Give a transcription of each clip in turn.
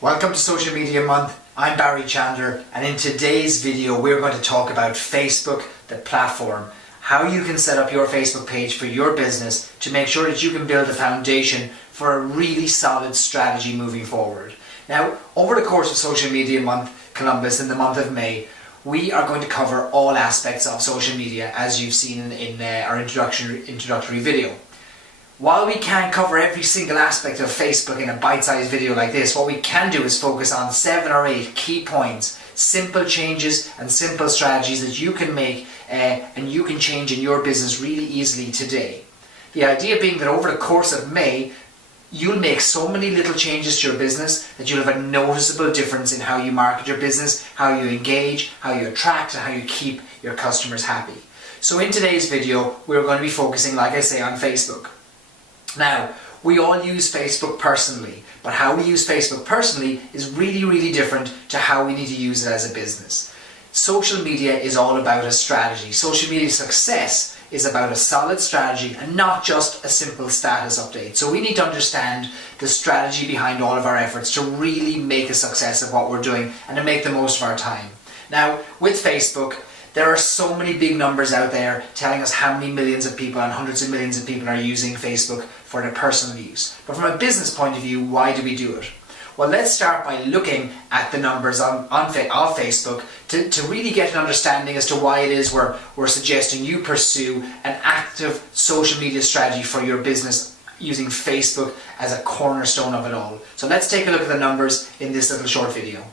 Welcome to Social Media Month. I'm Barry Chandler, and in today's video we're going to talk about Facebook, the platform, how you can set up your Facebook page for your business to make sure that you can build a foundation for a really solid strategy moving forward. Now, over the course of Social Media Month Columbus in the month of May, we are going to cover all aspects of social media as you've seen in our introductory video. While we can't cover every single aspect of Facebook in a bite-sized video like this, what we can do is focus on 7 or 8 key points, simple changes and simple strategies that you can make and you can change in your business really easily today. The idea being that over the course of May, you'll make so many little changes to your business that you'll have a noticeable difference in how you market your business, how you engage, how you attract, and how you keep your customers happy. So in today's video, we're going to be focusing, like I say, on Facebook. Now, we all use Facebook personally, but how we use Facebook personally is really different to how we need to use it as a business. Social media is all about a strategy. Social media success is about a solid strategy and not just a simple status update. So we need to understand the strategy behind all of our efforts to really make a success of what we're doing and to make the most of our time. Now, with Facebook, there are so many big numbers out there telling us how many millions of people and hundreds of millions of people are using Facebook for their personal use. But from a business point of view, why do we do it? Well, let's start by looking at the numbers of Facebook to really get an understanding as to why it is we're suggesting you pursue an active social media strategy for your business using Facebook as a cornerstone of it all. So let's take a look at the numbers in this little short video.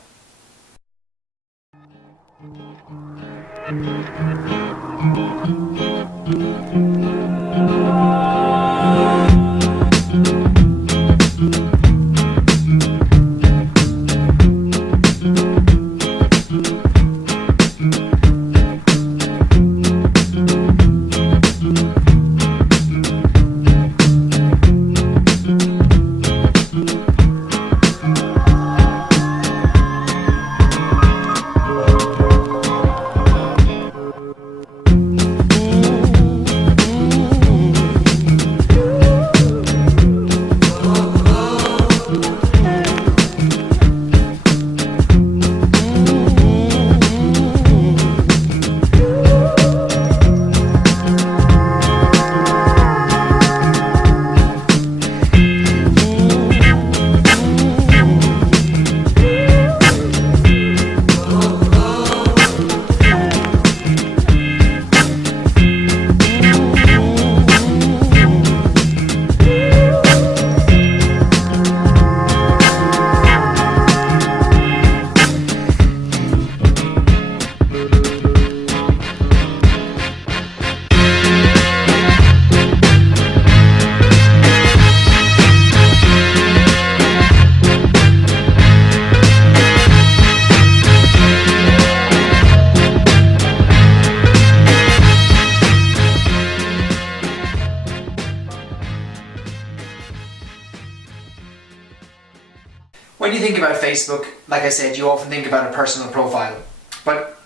When you think about Facebook, like I said, you often think about a personal profile. But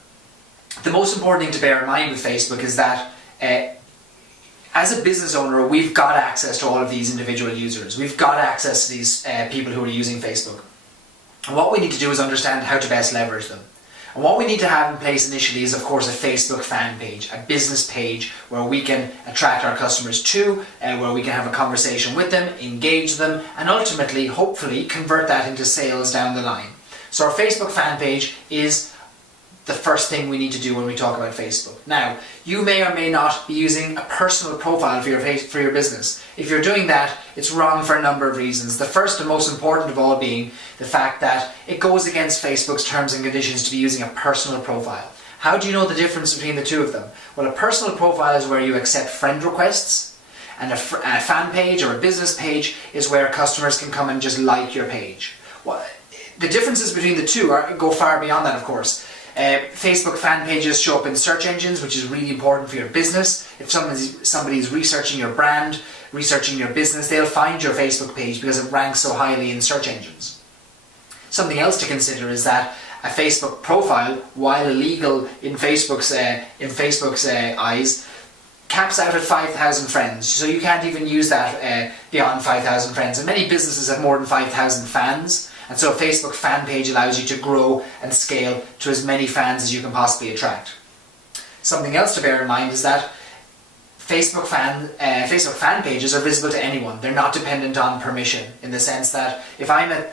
the most important thing to bear in mind with Facebook is that as a business owner, we've got access to all of these individual users. We've got access to these people who are using Facebook. And what we need to do is understand how to best leverage them. And what we need to have in place initially is, of course, a Facebook fan page, a business page where we can attract our customers to, where we can have a conversation with them, engage them, and ultimately, hopefully, convert that into sales down the line. So our Facebook fan page is the first thing we need to do when we talk about Facebook. Now, you may or may not be using a personal profile for your business. If you're doing that, it's wrong for a number of reasons. The first and most important of all being the fact that it goes against Facebook's terms and conditions to be using a personal profile. How do you know the difference between the two of them? Well, a personal profile is where you accept friend requests, and a fan page or a business page is where customers can come and just like your page. Well, the differences between the two go far beyond that, of course. Facebook fan pages show up in search engines, which is really important for your business. If somebody is researching your brand, researching your business, they'll find your Facebook page because it ranks so highly in search engines. Something else to consider is that a Facebook profile, while illegal in Facebook's eyes, caps out at 5,000 friends. So you can't even use that beyond 5,000 friends. And many businesses have more than 5,000 fans. And so a Facebook fan page allows you to grow and scale to as many fans as you can possibly attract. Something else to bear in mind is that Facebook fan pages are visible to anyone. They're not dependent on permission, in the sense that if I'm a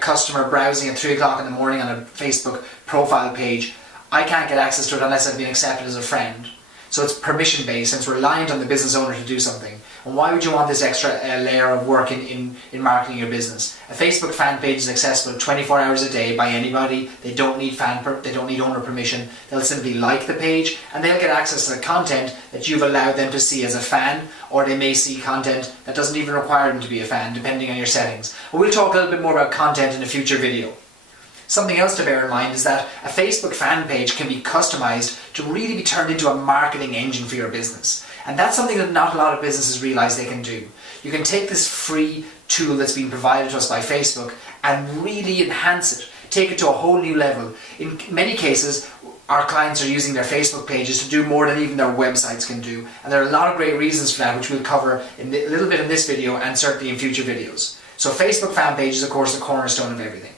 customer browsing at 3 o'clock in the morning on a Facebook profile page, I can't get access to it unless I've been accepted as a friend. So it's permission based, and it's reliant on the business owner to do something. And why would you want this extra layer of work in marketing your business? A Facebook fan page is accessible 24 hours a day by anybody. They don't need owner permission. They'll simply like the page, and they'll get access to the content that you've allowed them to see as a fan, or they may see content that doesn't even require them to be a fan, depending on your settings. But we'll talk a little bit more about content in a future video. Something else to bear in mind is that a Facebook fan page can be customized to really be turned into a marketing engine for your business. And that's something that not a lot of businesses realize they can do. You can take this free tool that's been provided to us by Facebook and really enhance it, take it to a whole new level. In many cases, our clients are using their Facebook pages to do more than even their websites can do. And there are a lot of great reasons for that, which we'll cover a little bit in this video and certainly in future videos. So Facebook fan page is, of course, the cornerstone of everything.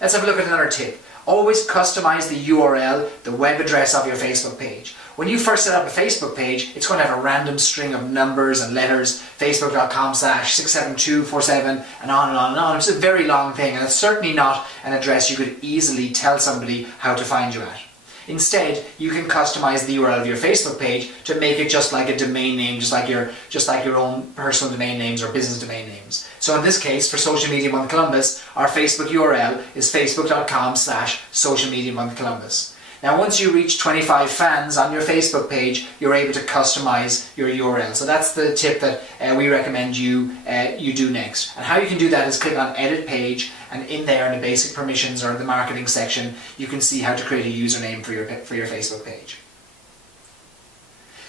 Let's have a look at another tip. Always customize the URL, the web address of your Facebook page. When you first set up a Facebook page, it's going to have a random string of numbers and letters, facebook.com/67247, and on and on and on. It's a very long thing, and it's certainly not an address you could easily tell somebody how to find you at. Instead, you can customize the URL of your Facebook page to make it just like a domain name, just like your own personal domain names or business domain names. So in this case, for Social Media Month Columbus, our Facebook URL is facebook.com/socialmediamonthcolumbus. Now, once you reach 25 fans on your Facebook page, you're able to customize your URL. So that's the tip that we recommend you do next. And how you can do that is click on Edit Page, and in there in the basic permissions or the marketing section, you can see how to create a username for your Facebook page.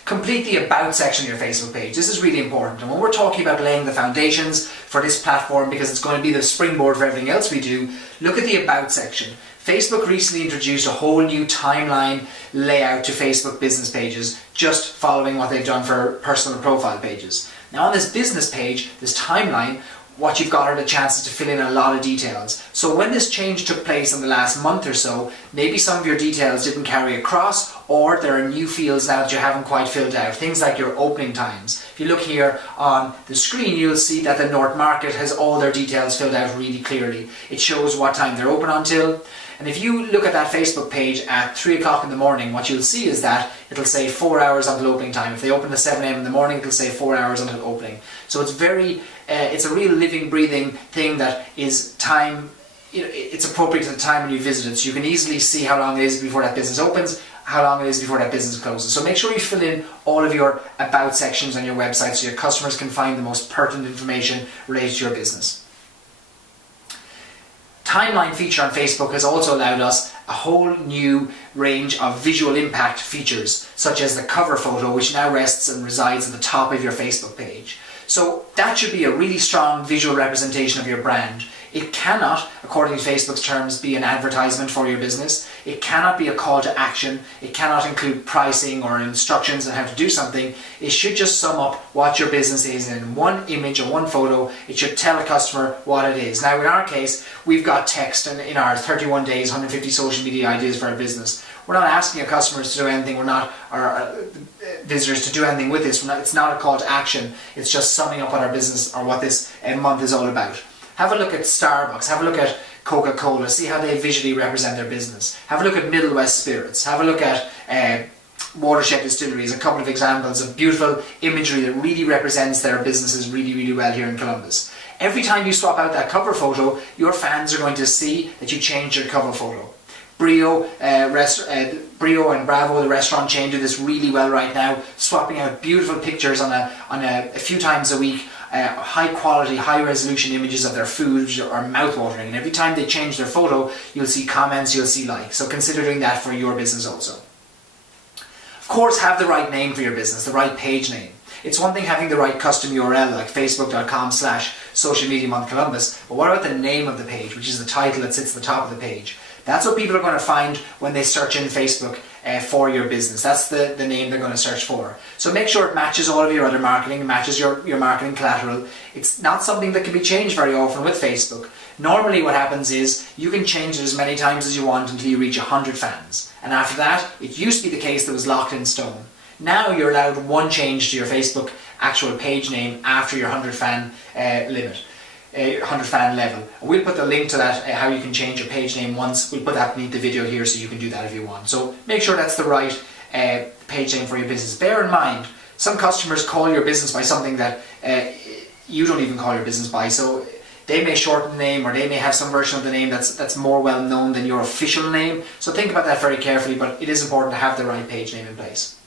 Complete the About section of your Facebook page. This is really important. And when we're talking about laying the foundations for this platform, because it's going to be the springboard for everything else we do, look at the About section. Facebook recently introduced a whole new timeline layout to Facebook business pages, just following what they've done for personal profile pages. Now on this business page, this timeline, what you've got are the chances to fill in a lot of details. So when this change took place in the last month or so, maybe some of your details didn't carry across, or there are new fields now that you haven't quite filled out. Things like your opening times. If you look here on the screen, you'll see that the North Market has all their details filled out really clearly. It shows what time they're open until. And if you look at that Facebook page at 3 o'clock in the morning, what you'll see is that it'll say 4 hours until opening time. If they open at 7 a.m. in the morning, it'll say 4 hours until opening. So it's it's a real living, breathing thing that is time. It's appropriate to the time when you visit it. So you can easily see how long it is before that business opens, how long it is before that business closes. So make sure you fill in all of your About sections on your website so your customers can find the most pertinent information related to your business. Timeline feature on Facebook has also allowed us a whole new range of visual impact features, such as the cover photo, which now rests and resides at the top of your Facebook page. So that should be a really strong visual representation of your brand. It cannot, according to Facebook's terms, be an advertisement for your business. It cannot be a call to action. It cannot include pricing or instructions on how to do something. It should just sum up what your business is in one image or one photo. It should tell a customer what it is. Now, in our case, we've got text in our 31 days, 150 social media ideas for our business. We're not asking our customers to do anything. We're not our visitors to do anything with this. It's not a call to action. It's just summing up what our business or what this month is all about. Have a look at Starbucks, have a look at Coca-Cola, see how they visually represent their business. Have a look at Middle West Spirits, have a look at Watershed Distilleries, a couple of examples of beautiful imagery that really represents their businesses really, really well here in Columbus. Every time you swap out that cover photo, your fans are going to see that you changed your cover photo. Brio and Bravo, the restaurant chain, do this really well right now, swapping out beautiful pictures on a few times a week. High quality, high resolution images of their food are mouth-watering, and every time they change their photo, you'll see comments, you'll see likes. So consider doing that for your business also. Of course, have the right name for your business, the right page name. It's one thing having the right custom URL like facebook.com/socialmediamonthcolumbus, but what about the name of the page, which is the title that sits at the top of the page? That's what people are going to find when they search in Facebook for your business. That's the name they're going to search for. So make sure it matches all of your other marketing, matches your marketing collateral. It's not something that can be changed very often with Facebook. Normally what happens is you can change it as many times as you want until you reach 100 fans. And after that, it used to be the case that it was locked in stone. Now you're allowed one change to your Facebook actual page name after your 100 fan limit. 100 fan level. We'll put the link to that, how you can change your page name once. We'll put that beneath the video here so you can do that if you want. So make sure that's the right page name for your business. Bear in mind, some customers call your business by something that you don't even call your business by. So they may shorten the name, or they may have some version of the name that's more well known than your official name. So think about that very carefully, but it is important to have the right page name in place.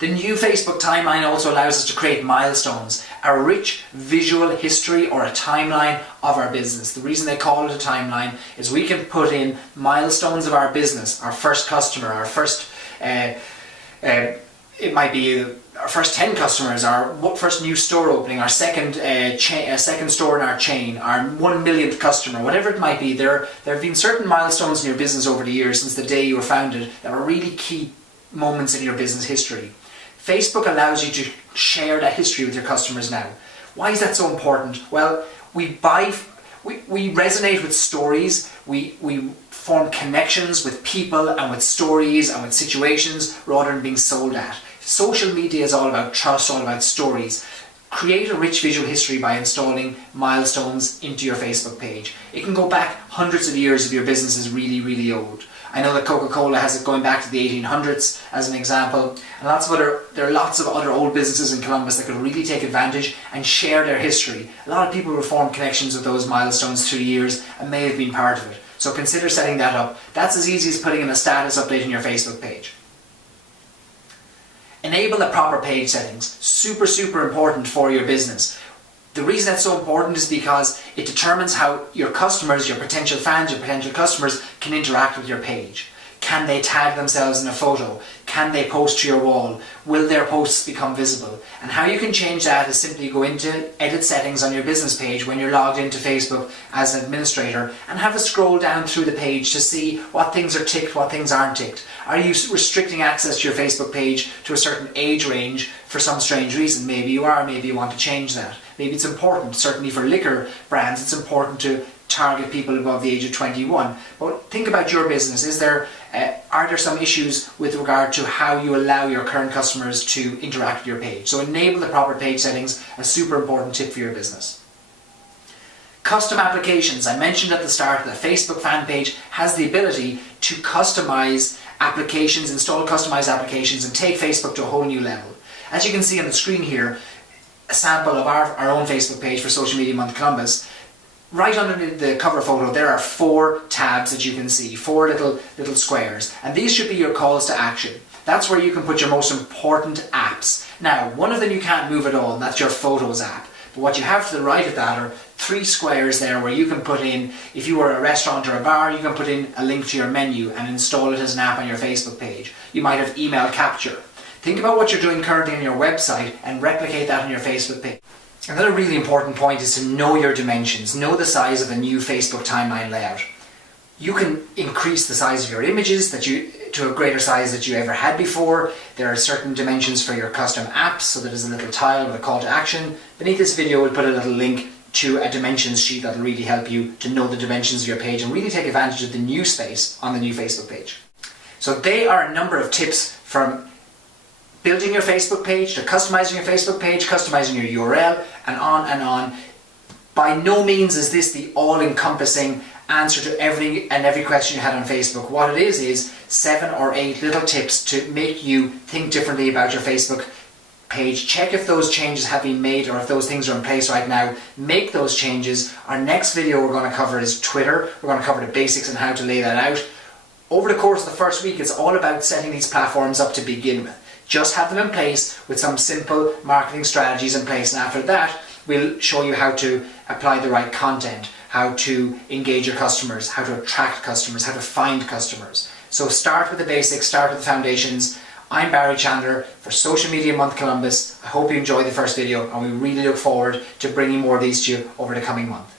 The new Facebook timeline also allows us to create milestones, a rich visual history or a timeline of our business. The reason they call it a timeline is we can put in milestones of our business, our first customer, our first, it might be our first 10 customers, our first new store opening, our second store in our chain, our 1 millionth customer, whatever it might be. There have been certain milestones in your business over the years since the day you were founded that are really key moments in your business history. Facebook allows you to share that history with your customers now. Why is that so important? Well, we resonate with stories, we form connections with people and with stories and with situations rather than being sold at. Social media is all about trust, all about stories. Create a rich visual history by installing milestones into your Facebook page. It can go back hundreds of years if your business is really, really old. I know that Coca-Cola has it going back to the 1800s as an example, and there are lots of other old businesses in Columbus that could really take advantage and share their history. A lot of people will form connections with those milestones through the years and may have been part of it. So consider setting that up. That's as easy as putting in a status update on your Facebook page. Enable the proper page settings. Super, super important for your business. The reason that's so important is because it determines how your customers, your potential fans, your potential customers can interact with your page. Can they tag themselves in a photo? Can they post to your wall? Will their posts become visible? And how you can change that is simply go into edit settings on your business page when you're logged into Facebook as an administrator and have a scroll down through the page to see what things are ticked, what things aren't ticked. Are you restricting access to your Facebook page to a certain age range for some strange reason? Maybe you are, maybe you want to change that. Maybe it's important, certainly for liquor brands, it's important to target people above the age of 21. But think about your business. Are there some issues with regard to how you allow your current customers to interact with your page? So enable the proper page settings, a super important tip for your business. Custom applications. I mentioned at the start that the Facebook fan page has the ability to customize applications, install customized applications, and take Facebook to a whole new level. As you can see on the screen here, a sample of our own Facebook page for Social Media Month Columbus. Right underneath the cover photo there are 4 tabs that you can see, 4 little squares, and these should be your calls to action. That's where you can put your most important apps. Now, one of them you can't move at all, and that's your Photos app. But what you have to the right of that are 3 squares there where you can put in, if you were a restaurant or a bar, you can put in a link to your menu and install it as an app on your Facebook page. You might have email capture. Think about what you're doing currently on your website and replicate that on your Facebook page. Another really important point is to know your dimensions, know the size of the new Facebook timeline layout. You can increase the size of your images to a greater size that you ever had before. There are certain dimensions for your custom apps, so there's a little tile with a call to action. Beneath this video we'll put a little link to a dimensions sheet that will really help you to know the dimensions of your page and really take advantage of the new space on the new Facebook page. So they are a number of tips from building your Facebook page, to customizing your Facebook page, customizing your URL, and on and on. By no means is this the all-encompassing answer to every question you had on Facebook. What it is 7 or 8 little tips to make you think differently about your Facebook page. Check if those changes have been made or if those things are in place right now. Make those changes. Our next video we're going to cover is Twitter. We're going to cover the basics and how to lay that out. Over the course of the first week, it's all about setting these platforms up to begin with. Just have them in place with some simple marketing strategies in place, and after that we'll show you how to apply the right content, how to engage your customers, how to attract customers, how to find customers. So start with the basics, start with the foundations. I'm Barry Chandler for Social Media Month Columbus. I hope you enjoyed the first video and we really look forward to bringing more of these to you over the coming month.